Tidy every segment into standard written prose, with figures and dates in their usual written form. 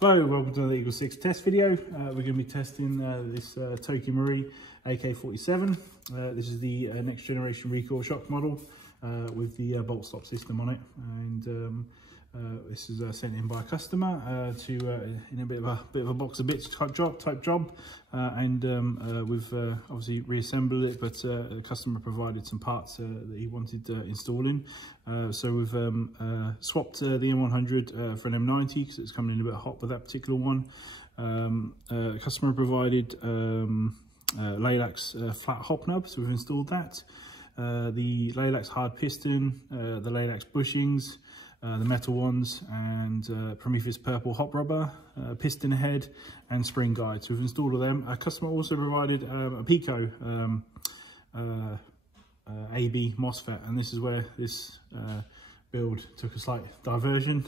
Hello, welcome to the Eagle 6 test video. We're going to be testing this TM AK47. This is the next generation recoil shock model with the bolt stop system on it, and this is sent in by a customer in a bit of a box of bits type job, and we've obviously reassembled it, but the customer provided some parts that he wanted installing. So we've swapped the M100 for an M90 because it's coming in a bit hot with that particular one. The customer provided Lilacs Flat Hop Nub, so we've installed that. The Lilacs hard piston, the Lilacs bushings, the metal ones, and Prometheus purple hot rubber, piston head and spring guide. So we've installed all them. Our customer also provided a pico AB Mosfet, and this is where this build took a slight diversion.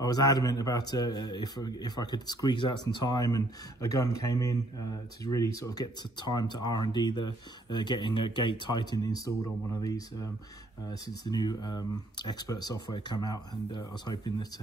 I was adamant about if I could squeeze out some time, and a gun came in to really sort of get to time to R&D getting a gate tighten installed on one of these since the new expert software come out, and I was hoping that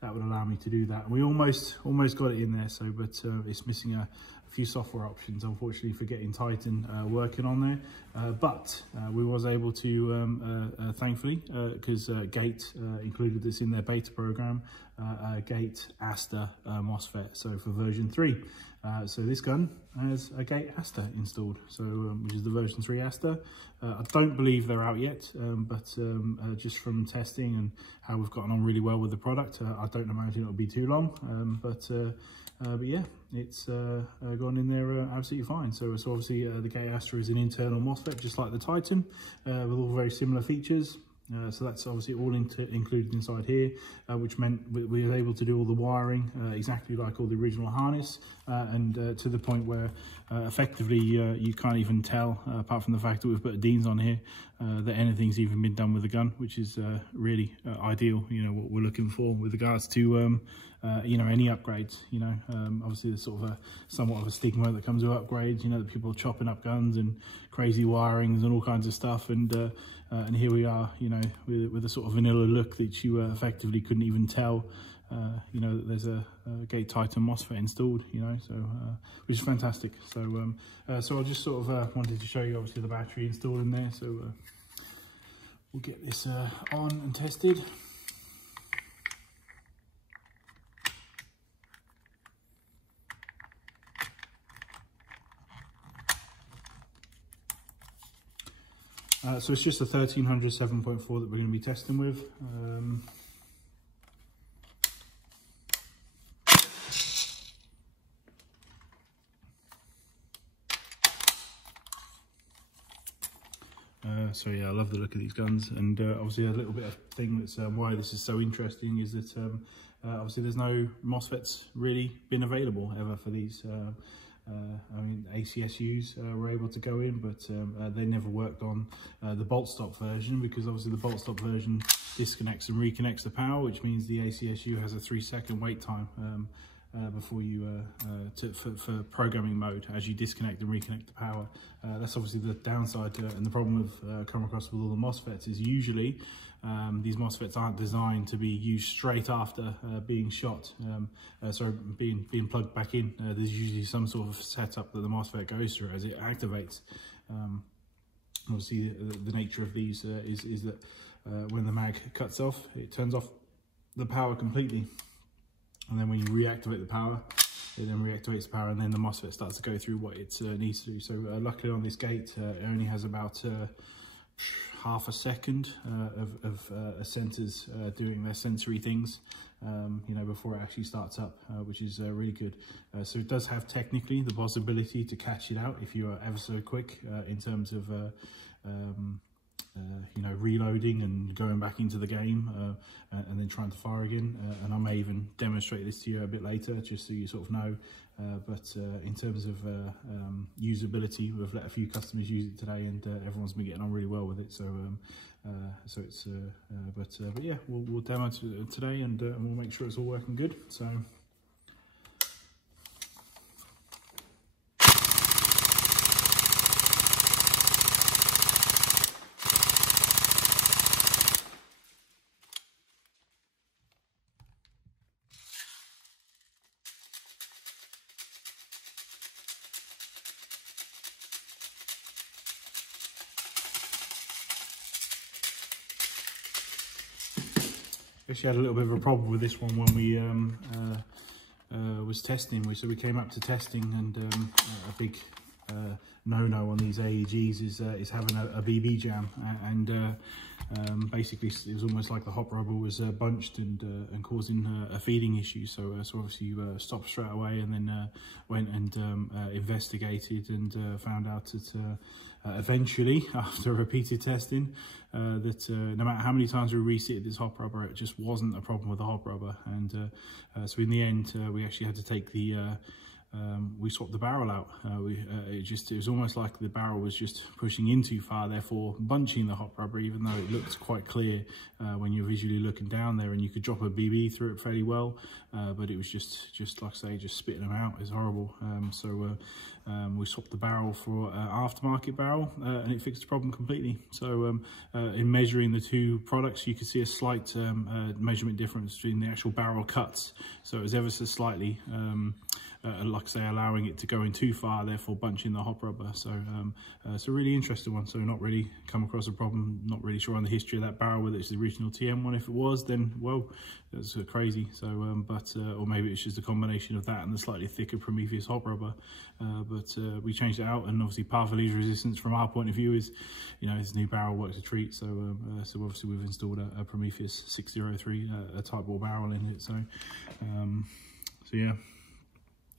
that would allow me to do that. And we almost got it in there, but it's missing a few software options, unfortunately, for getting Titan working on there, but we was able to thankfully, because Gate included this in their beta program, Gate Aster Mosfet, so for version 3. So this gun has a Gate Aster installed, so which is the version 3 Aster. I don't believe they're out yet, but just from testing and how we've gotten on really well with the product, I don't imagine it'll be too long, but yeah, it's gone in there absolutely fine. So obviously the Gate Aster is an internal MOSFET, just like the Titan, with all very similar features. So that's obviously all included inside here, which meant we were able to do all the wiring exactly like all the original harness, and to the point where effectively you can't even tell, apart from the fact that we've put Deans on here, that anything's even been done with the gun, which is really ideal, you know, what we're looking for with regards to you know, any upgrades. You know, obviously there's sort of somewhat of a stigma that comes with upgrades, you know, that people are chopping up guns and crazy wirings and all kinds of stuff, and here we are, you know, with a sort of vanilla look that you effectively couldn't even tell, you know, that there's a Gate Titan MOSFET installed, you know, so which is fantastic. So so I just sort of wanted to show you obviously the battery installed in there. So we'll get this on and tested. So it's just a 1300 7.4 that we're going to be testing with. So yeah, I love the look of these guns, and obviously a little bit of thing that's why this is so interesting is that obviously there's no MOSFETs really been available ever for these. I mean, ACSUs were able to go in, but they never worked on the bolt stop version, because obviously the bolt stop version disconnects and reconnects the power, which means the ACSU has a 3-second wait time before you for programming mode as you disconnect and reconnect the power. That's obviously the downside to it, and the problem we've come across with all the MOSFETs is usually these MOSFETs aren't designed to be used straight after being shot, so being plugged back in. There's usually some sort of setup that the MOSFET goes through as it activates. Obviously the nature of these is that when the mag cuts off, it turns off the power completely, and then when you reactivate the power, it then reactivates the power, and then the MOSFET starts to go through what it needs to do. So luckily on this Gate, it only has about half a second of sensors doing their sensory things, you know, before it actually starts up, which is really good. So it does have technically the possibility to catch it out if you are ever so quick in terms of you know, reloading and going back into the game, and then trying to fire again. And I may even demonstrate this to you a bit later, just so you sort of know. But in terms of usability, we've let a few customers use it today, and everyone's been getting on really well with it. So so it's but yeah, we'll demo today, and we'll make sure it's all working good. So Actually had a little bit of a problem with this one when we was testing. So we came up to testing, and a big no-no on these AEGs is having a BB jam, and basically it was almost like the hop rubber was bunched and causing a feeding issue. So obviously stopped straight away, and then went and investigated and found out that eventually, after repeated testing, that no matter how many times we reseated this hop rubber, it just wasn't a problem with the hop rubber. And so in the end, we actually had to take the we swapped the barrel out. It was almost like the barrel was just pushing in too far, therefore bunching the hop rubber, even though it looked quite clear when you're visually looking down there, and you could drop a BB through it fairly well, but it was just like I say, just spitting them out. It's horrible. So we swapped the barrel for an aftermarket barrel, and it fixed the problem completely. So in measuring the two products, you could see a slight measurement difference between the actual barrel cuts. So it was ever so slightly, like I say, allowing it to go in too far, therefore bunching the hop rubber. So it's a really interesting one. So not really come across a problem, not really sure on the history of that barrel, whether it's the original TM one. If it was, then well, that's crazy. So or maybe it's just a combination of that and the slightly thicker Prometheus hop rubber. But we changed it out, and obviously path of least resistance from our point of view is, this new barrel works a treat. So so obviously we've installed a Prometheus 603 a tightbore barrel in it. So so yeah.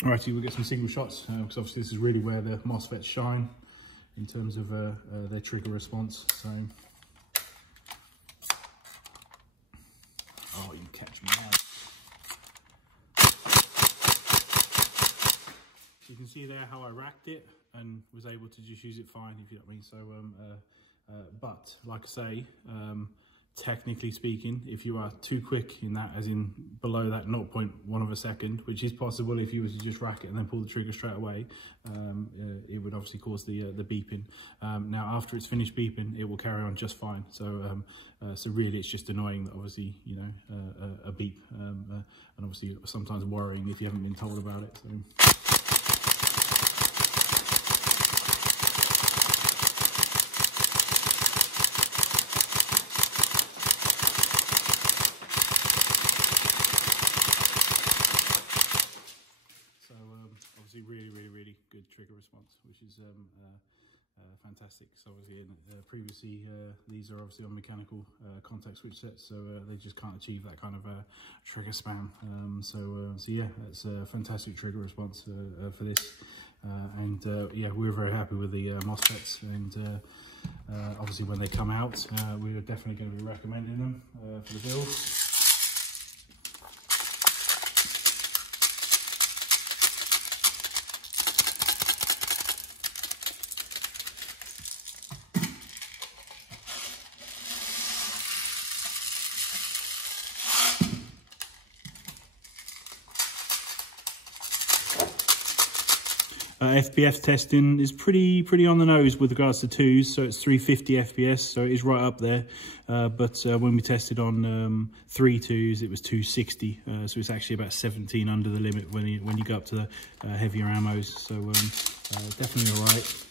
Alrighty, we'll get some single shots, because obviously this is really where the Mosfets shine in terms of their trigger response. So, oh, you catch me out. You can see there how I racked it and was able to just use it fine, if you know what I mean. So, but like I say, technically speaking, if you are too quick in that, as in below that 0.1 of a second, which is possible if you was to just rack it and then pull the trigger straight away, it would obviously cause the beeping. Now after it's finished beeping, it will carry on just fine. So so really it's just annoying that obviously a beep, and obviously sometimes worrying if you haven't been told about it. So. Really good trigger response, which is fantastic. So obviously previously these are obviously on mechanical contact switch sets, so they just can't achieve that kind of trigger spam. So yeah, it's a fantastic trigger response for this, and yeah, we're very happy with the Mosfets, and obviously when they come out, we're definitely going to be recommending them for the build. FPS testing is pretty on the nose with regards to twos, so it's 350 FPS, so it is right up there. But when we tested on 3 twos, it was 260, so it's actually about 17 under the limit when you go up to the heavier ammos. So definitely all right.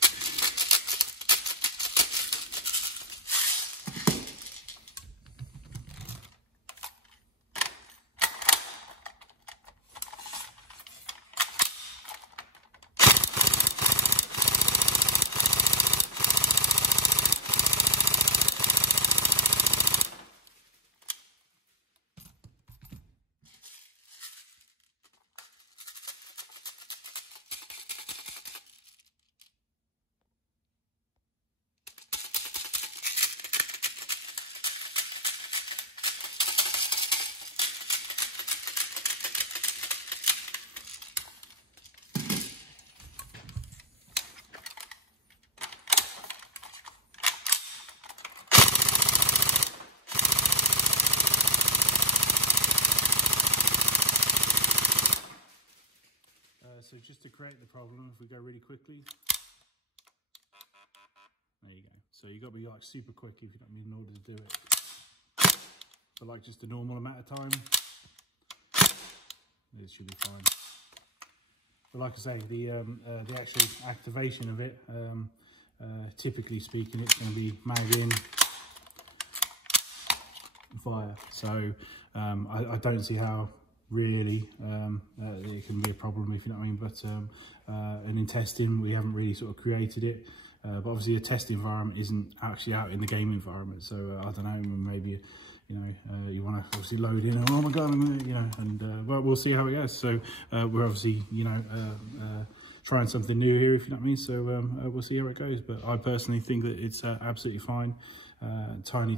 So just to create the problem, if we go really quickly, there you go. So you've got to be like super quick, if you know what I mean, in order to do it. But like just a normal amount of time, it should be fine. But like I say, the actual activation of it, typically speaking, it's going to be mag in, fire. So I don't see how really it can be a problem, if you know what I mean. But and in testing, we haven't really sort of created it. But obviously the test environment isn't actually out in the game environment. So I don't know, maybe, you know, you want to obviously load in, oh my God, you know, and well, we'll see how it goes. So we're obviously, you know, trying something new here, if you know what I mean. So we'll see how it goes. But I personally think that it's absolutely fine. Tiny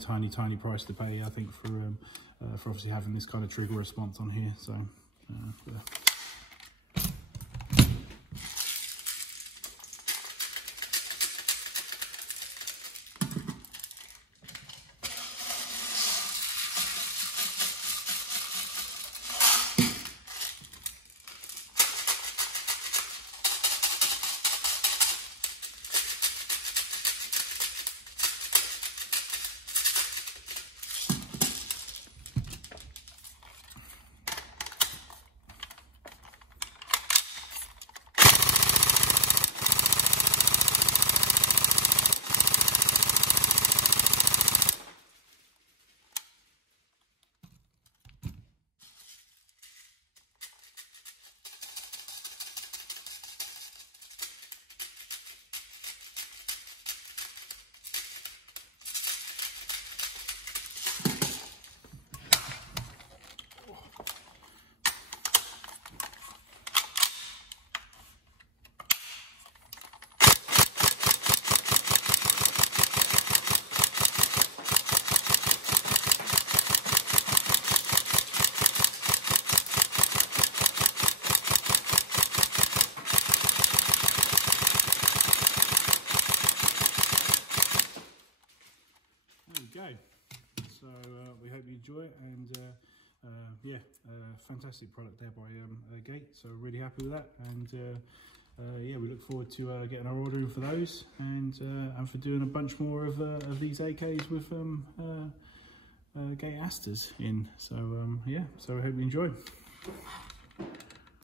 price to pay, I think, for obviously having this kind of trigger response on here. So yeah. So we hope you enjoy it, and yeah, fantastic product there by Gate. So really happy with that, and yeah, we look forward to getting our order in for those, and for doing a bunch more of these AKs with Gate Asters in. So yeah, so I hope you enjoy.